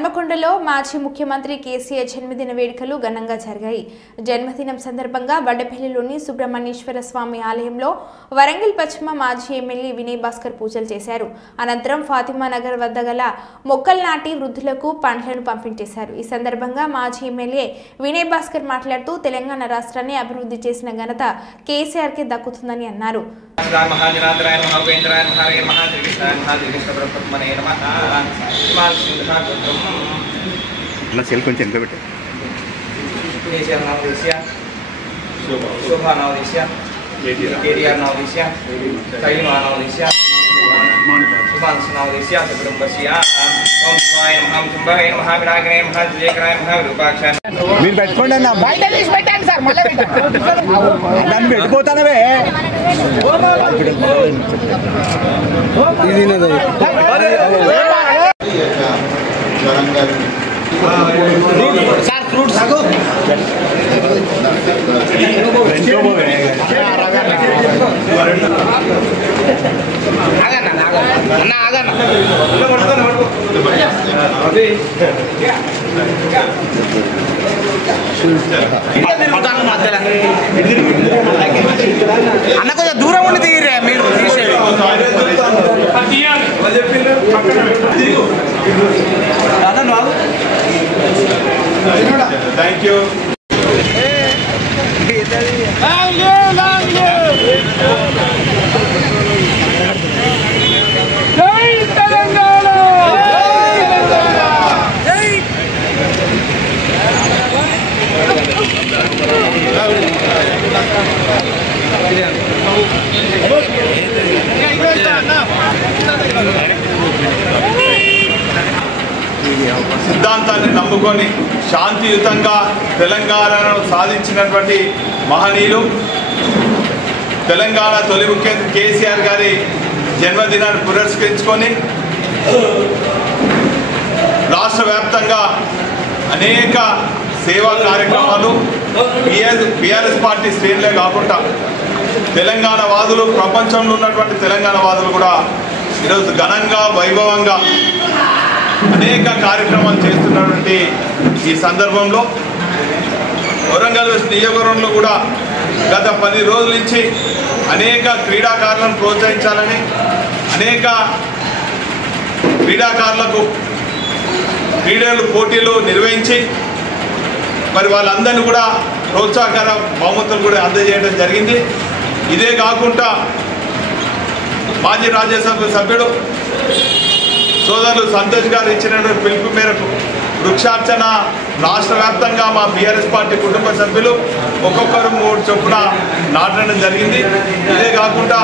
హన్మకొండలో మాజీ ముఖ్యమంత్రి కేసీఆర్ జన్మదిన వేడుకలు ఘనంగా జరిగాయి. జన్మదినం సందర్భంగా వడ్డపల్లిలోని సుబ్రహ్మణ్యేశ్వర స్వామి ఆలయంలో వరంగల్ పశ్చిమ మాజీ ఎమ్మెల్యే వినయ్ భాస్కర్ పూజలు చేశారు. అనంతరం ఫాతిమా నగర్ వద్ద గల మొక్కలు నాటి వృద్ధులకు పండ్లను పంపిణీ చేశారు. ఈ సందర్భంగా మాజీ ఎమ్మెల్యే వినయ్ భాస్కర్ మాట్లాడుతూ తెలంగాణ రాష్ట్రాన్ని అభివృద్ధి చేసిన ఘనత కేసీఆర్ కి దక్కుతుందని అన్నారు. మీరు పెట్టుకోండి అన్న బయట తీసి పెట్టండి సార్ మళ్ళీ నన్ను పెట్టుకోతానవే సార్ ఫ్రూట్స్ అన్న కొంచెం దూరం ఉండి దిగిరే మీరు థ్యాంక్ యూ. సిద్ధాంతాన్ని నమ్ముకొని శాంతియుతంగా తెలంగాణను సాధించినటువంటి మహనీయులు తెలంగాణ తొలి ముఖ్యమంత్రి కేసీఆర్ గారి జన్మదినాన్ని పురస్కరించుకొని రాష్ట్ర వ్యాప్తంగా అనేక సేవా కార్యక్రమాలు బీఆర్ఎస్ పార్టీ శ్రేణులే కాకుండా తెలంగాణ వాదులు ప్రపంచంలో ఉన్నటువంటి తెలంగాణ వాదులు కూడా ఈరోజు ఘనంగా వైభవంగా అనేక కార్యక్రమాలు చేస్తున్నటువంటి ఈ సందర్భంలో వరంగల్ వెస్ట్ నియోజకవర్గంలో కూడా గత 10 రోజుల నుంచి అనేక క్రీడాకారులను ప్రోత్సహించాలని అనేక క్రీడాకారులకు క్రీడలు పోటీలు నిర్వహించి మరి వాళ్ళందరినీ కూడా ప్రోత్సాహకర బహుమతులు కూడా అందజేయడం జరిగింది. ఇదే కాకుండా మాజీ రాజ్యసభ సభ్యుడు సోదరులు సంతోష్ గారు ఇచ్చినటువంటి పిలుపు మేరకు వృక్షార్చన రాష్ట్ర వ్యాప్తంగా మా బీఆర్ఎస్ పార్టీ కుటుంబ సభ్యులు ఒక్కొక్కరు 3 చొప్పున నాటడం జరిగింది. ఇదే కాకుండా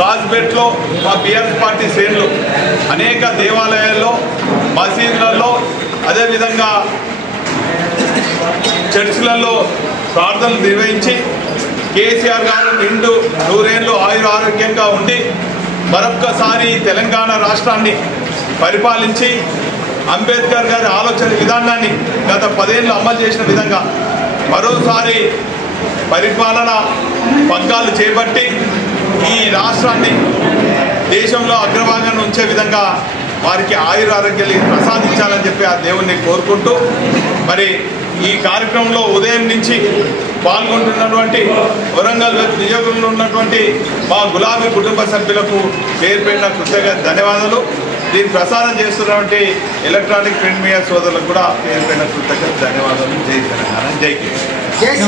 కాజ్బెట్లో మా బీఆర్ఎస్ పార్టీ శ్రేణులు అనేక దేవాలయాల్లో మసీదులలో అదేవిధంగా చర్చిలలో ప్రార్థనలు నిర్వహించి కేసీఆర్ గారు నిండు 100 ఏళ్ళు ఆరోగ్యంగా ఉండి మరొక్కసారి తెలంగాణ రాష్ట్రాన్ని పరిపాలించి అంబేద్కర్ గారి ఆలోచన విధానాన్ని గత 10 ఏళ్ళు అమలు చేసిన విధంగా మరోసారి పరిపాలన పగ్గాలు చేపట్టి ఈ రాష్ట్రాన్ని దేశంలో అగ్రభాగాన్ని ఉంచే విధంగా వారికి ఆరోగ్యాలు ప్రసాదించాలని చెప్పి ఆ దేవుణ్ణి కోరుకుంటూ మరి ఈ కార్యక్రమంలో ఉదయం నుంచి పాల్గొంటున్నటువంటి వరంగల్ నియోజకవర్గంలో ఉన్నటువంటి మా గులాబీ కుటుంబ సభ్యులకు పేరు పేరున కృతజ్ఞత ధన్యవాదాలు. దీన్ని ప్రసారం చేస్తున్నటువంటి ఎలక్ట్రానిక్ ప్రింట్ మీడియా సోదరులకు కూడా పేరు పేరున కృతజ్ఞత ధన్యవాదాలు. జై తెలంగాణ, జై కేసీఆర్.